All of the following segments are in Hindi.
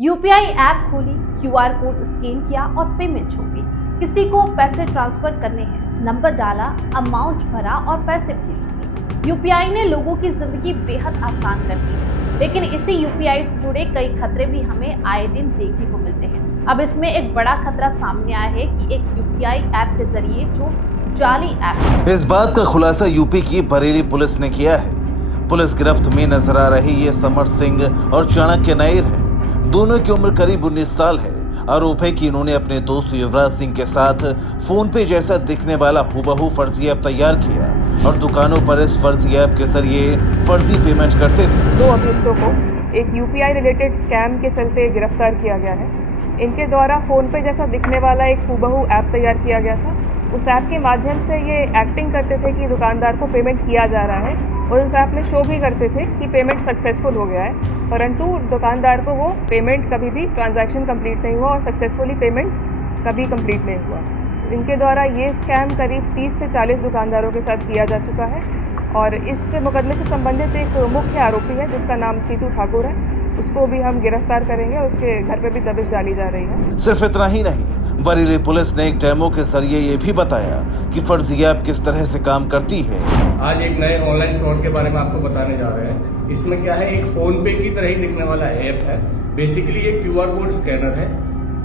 यूपीआई ऐप खोली, क्यूआर कोड स्कैन किया और पेमेंट हो गई। किसी को पैसे ट्रांसफर करने हैं, नंबर डाला, अमाउंट भरा और पैसे भेज दिए। यूपीआई ने लोगों की जिंदगी बेहद आसान कर दी है, लेकिन इसी यूपीआई से जुड़े कई खतरे भी हमें आए दिन देखने को मिलते हैं। अब इसमें एक बड़ा खतरा सामने आया है कि एक यूपीआई ऐप के जरिए जो जाली ऐप। इस बात का खुलासा यूपी की बरेली पुलिस ने किया है। पुलिस गिरफ्त में नजर आ रही ये समर सिंह और चाणक्य नायर है। दोनों की उम्र करीब 19 साल है। आरोप है कि इन्होंने अपने दोस्त युवराज सिंह के साथ फोन पे जैसा दिखने वाला हुबहू फर्जी ऐप तैयार किया और दुकानों पर इस फर्जी ऐप के जरिए फर्जी पेमेंट करते थे। 2 अभियुक्तों को एक यूपीआई रिलेटेड स्कैम के चलते गिरफ्तार किया गया है। इनके द्वारा फोन पे जैसा दिखने वाला एक हुबहू ऐप तैयार किया गया था। उस ऐप के माध्यम से ये एक्टिंग करते थे कि दुकानदार को पेमेंट किया जा रहा है और उस ऐप में शो भी करते थे कि पेमेंट सक्सेसफुल हो गया है, परंतु दुकानदार को वो पेमेंट कभी भी ट्रांजैक्शन कंप्लीट नहीं हुआ और सक्सेसफुली पेमेंट कभी कंप्लीट नहीं हुआ। इनके द्वारा ये स्कैम करीब 30 से 40 दुकानदारों के साथ किया जा चुका है और इस मुकदमे से संबंधित एक मुख्य आरोपी है जिसका नाम सीतू ठाकुर है। उसको भी हम गिरफ्तार करेंगे और उसके घर पे भी दबिश डाली जा रही है। सिर्फ इतना ही नहीं, बरेली पुलिस ने एक डेमो के जरिए ये भी बताया कि फर्जी ऐप किस तरह से काम करती है। आज एक नए ऑनलाइन फ्रॉड के बारे में आपको बताने जा रहे हैं। इसमें क्या है, एक फोन पे की तरह ही दिखने वाला ऐप है। बेसिकली ये क्यूआर कोड स्कैनर है,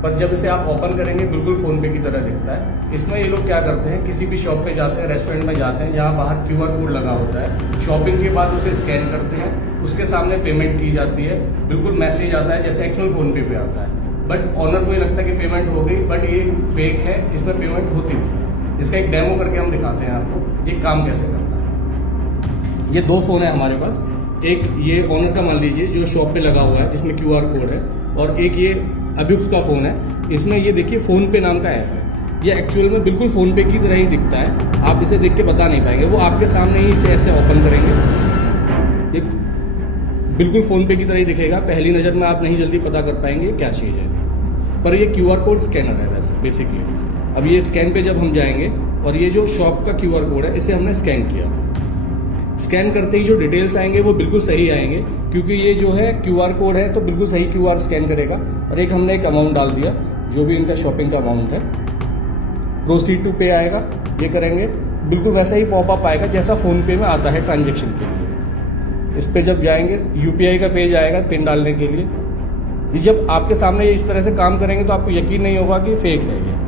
पर जब इसे आप ओपन करेंगे बिल्कुल फोन पे की तरह दिखता है। इसमें ये लोग क्या करते हैं, किसी भी शॉप पे जाते हैं, रेस्टोरेंट में जाते हैं जहाँ बाहर क्यूआर कोड लगा होता है, शॉपिंग के बाद उसे स्कैन करते हैं, उसके सामने पेमेंट की जाती है। बिल्कुल मैसेज आता है जैसे एक्चुअल फोन पे आता है, बट ऑनर को ये लगता है कि पेमेंट हो गई, बट ये फेक है, इसमें पेमेंट होती नहीं है। इसका एक डेमो करके हम दिखाते हैं आपको ये काम कैसे करता है। ये 2 फोन है हमारे पास। एक ये ऑनर का मान लीजिए जो शॉप पे लगा हुआ है जिसमें क्यूआर कोड है, और एक ये अभियुक्त का फोन है। इसमें ये देखिए फोन पे नाम का ऐप है। ये एक्चुअल में बिल्कुल फोन पे की तरह ही दिखता है, आप इसे देख के बता नहीं पाएंगे। वो आपके सामने ही इसे ऐसे ओपन करेंगे, एक बिल्कुल फोन पे की तरह ही दिखेगा। पहली नजर में आप नहीं जल्दी पता कर पाएंगे क्या चीज है, पर ये क्यूआर कोड स्कैनर है वैसे बेसिकली। अब ये स्कैन पे जब हम जाएंगे और ये जो शॉप का क्यूआर कोड है इसे हमने स्कैन किया। स्कैन करते ही जो डिटेल्स आएंगे वो बिल्कुल सही आएंगे, क्योंकि ये जो है क्यूआर कोड है तो बिल्कुल सही क्यूआर स्कैन करेगा। और एक हमने एक अमाउंट डाल दिया जो भी इनका शॉपिंग का अमाउंट है, प्रोसीड टू पे आएगा, ये करेंगे बिल्कुल वैसा ही पॉपअप आएगा जैसा फोन पे में आता है ट्रांजेक्शन के लिए। इस पे जब जाएंगे यूपीआई का पेज आएगा पिन डालने के लिए। ये जब आपके सामने ये इस तरह से काम करेंगे तो आपको यकीन नहीं होगा कि फेक है। ये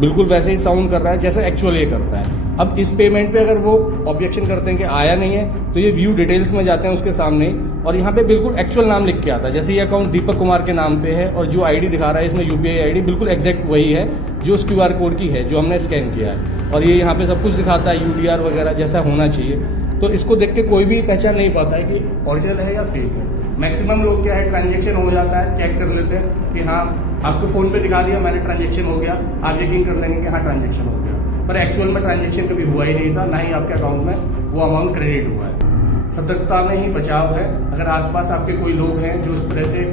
बिल्कुल वैसे ही साउंड कर रहा है जैसे एक्चुअल ये करता है। अब इस पेमेंट पे अगर वो ऑब्जेक्शन करते हैं कि आया नहीं है तो ये व्यू डिटेल्स में जाते हैं उसके सामने, और यहाँ पे बिल्कुल एक्चुअल नाम लिख के आता है। जैसे ये अकाउंट दीपक कुमार के नाम पे है और जो आईडी दिखा रहा है इसमें यूपीआई आईडी बिल्कुल एग्जैक्ट वही है जो उस क्यूआर कोड की है जो हमने स्कैन किया है। और ये यहाँ पे सब कुछ दिखाता है यूडीआर वगैरह जैसा होना चाहिए। तो इसको देख के कोई भी पहचान नहीं पाता है कि ओरिजिनल है या फेक है। मैक्सिमम लोग क्या है, ट्रांजेक्शन हो जाता है, चेक कर लेते हैं कि हाँ आपको फोन पे दिखा दिया मैंने ट्रांजेक्शन हो गया, आप यकीन कर लेंगे कि हाँ ट्रांजेक्शन हो गया, पर एक्चुअल में ट्रांजेक्शन कभी हुआ ही नहीं था, ना ही आपके अकाउंट में वो अमाउंट क्रेडिट हुआ है। सतर्कता में ही बचाव है। अगर आसपास आपके कोई लोग हैं जो इस तरह से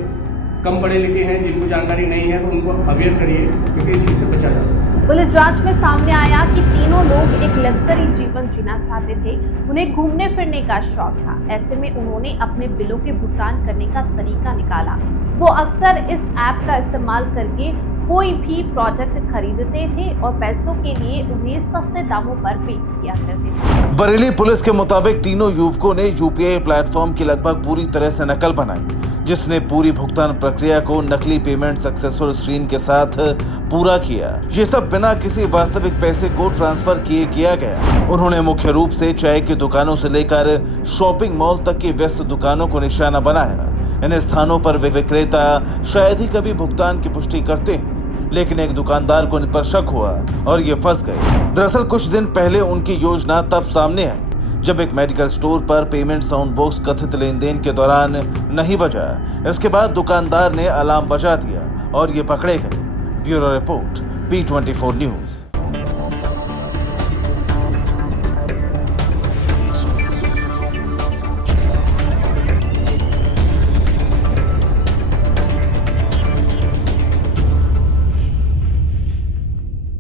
कम पढ़े लिखे हैं, जिनको जानकारी नहीं है, तो उनको अवेयर करिए, क्योंकि इस चीज से बचा जा सकता है। पुलिस जांच में सामने आया कि तीनों लोग एक लग्जरी जीवन जीना चाहते थे। उन्हें घूमने फिरने का शौक था। ऐसे में उन्होंने अपने बिलों के भुगतान करने का तरीका निकाला। वो अक्सर इस ऐप का इस्तेमाल करके कोई भी प्रोडक्ट खरीदते थे और पैसों के लिए उन्हें सस्ते दामों पर बेच दिया करते थे। बरेली पुलिस के मुताबिक तीनों युवकों ने यूपीआई प्लेटफॉर्म की लगभग पूरी तरह से नकल बनाई, जिसने पूरी भुगतान प्रक्रिया को नकली पेमेंट सक्सेसफुल स्क्रीन के साथ पूरा किया। ये सब बिना किसी वास्तविक पैसे को ट्रांसफर किए किया गया। उन्होंने मुख्य रूप से चाय की दुकानों से लेकर शॉपिंग मॉल तक की व्यस्त दुकानों को निशाना बनाया। इन स्थानों पर विक्रेता शायद ही कभी भुगतान की पुष्टि करते हैं, लेकिन एक दुकानदार को इन पर शक हुआ और ये फंस गए। दरअसल कुछ दिन पहले उनकी योजना तब सामने आई जब एक मेडिकल स्टोर पर पेमेंट साउंड बॉक्स कथित लेन देन के दौरान नहीं बजा। इसके बाद दुकानदार ने अलार्म बजा दिया और ये पकड़े गए। Bureau report P24 news.